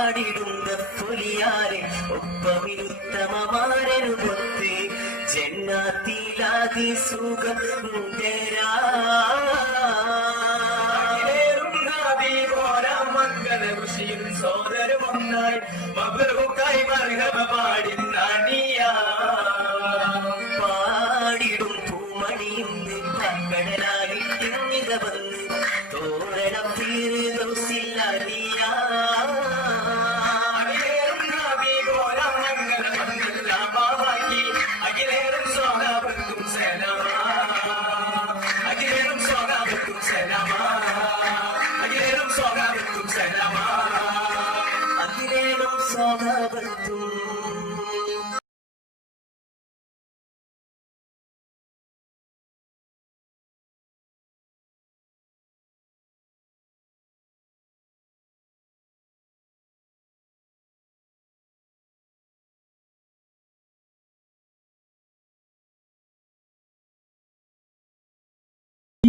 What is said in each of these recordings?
പാടിടുന്ന പുലിയാരെ ഒപ്പമിരുത്തമമാരനുമൊത്ത് ജന്നാത്തിലാകെ സുഖം തരാ മംഗളകൃഷിയും സോദരമൊന്നായി. മബറുക്കായി മർഹബ പാടിനാണിയാ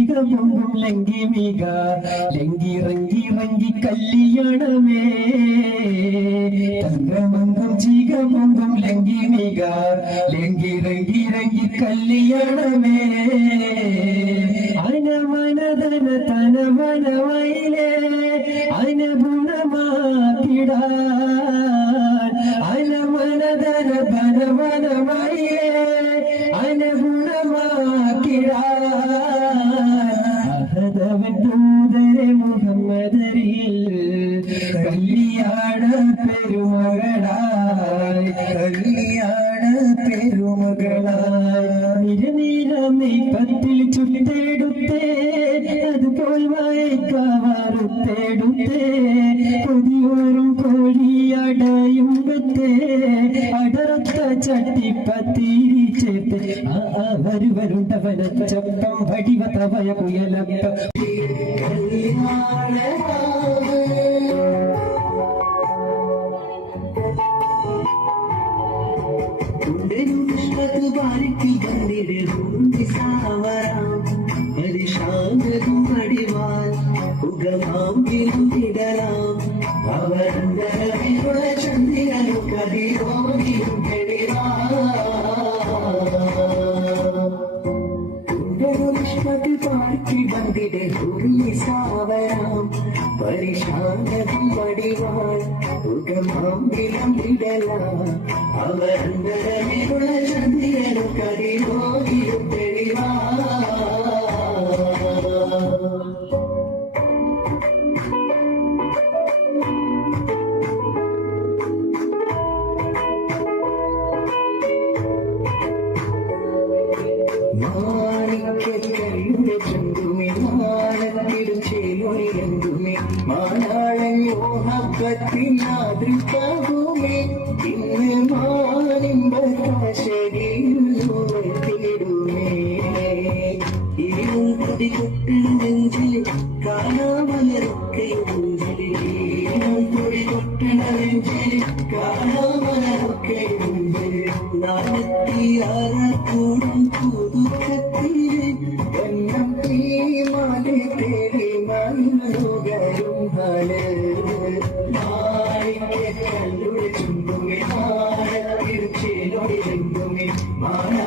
പൊങ്കും ലങ്കി മിക ലങ്കി റങ്കി റങ്കി കല്യാണമേ തങ്കമങ്കും ചീക പൊങ്കും ലങ്കി മിക ലങ്കി റങ്കി റങ്കി കല്യാണമേ അന മനതന തന മനവയിലേ അന ഗുണമാക്കിടാൻ പെരുമകളായി കല്യാണ പെരുമകളായി ഇരുനീലമേ പത്തിൽ ചുട്ടെടുത്തേ അതുപോൽ വായിക്കാവാറുത്തെടുത്തേ പുതിയോറും കോഴിയടയും വെത്തേ അടർത്ത ചട്ടിപ്പത്തിരി ചേർത്ത് ആ ആ വരു വരുണ്ടവന ചപ്പം വടിവ തവയ കുയലപ്പം ತುಂಡೆನು ವಿಶ್ವದ ಬಾರಿಕಿ ಬಂದಿರೆ ಹೂಂದಿ ಸಾವರ ಪರಿಶಾಂಗದು ಮಡಿವಾಲ್ ಉಗಮಾಂಗಿ ನಂಬಿಡಲಾಂ பரிசாந்தம் வடிவாள் உடம்பாம்பிலம் விடலாம் அவர் அந்தரமே குல சந்திரனும் கதிரோகியும் தெளிவாள் Oh ചന്തുമേ മാനത്തിടും ചേലൊളിയന്തുമേ മാനാളയോഹത്തിൻ ആദൃപ്പാകുമേ ഇന്ന് മാനിമ്പ കാശരിയിലുവത്തിടുമേ ഇനിയും കുതി കൊട്ടിൽ നെഞ്ചിൽ കാണാമലരൊക്കെ ഇനിയും കുടി കൊട്ടിണ നെഞ്ചിൽ കാണാമലരൊക്കെ My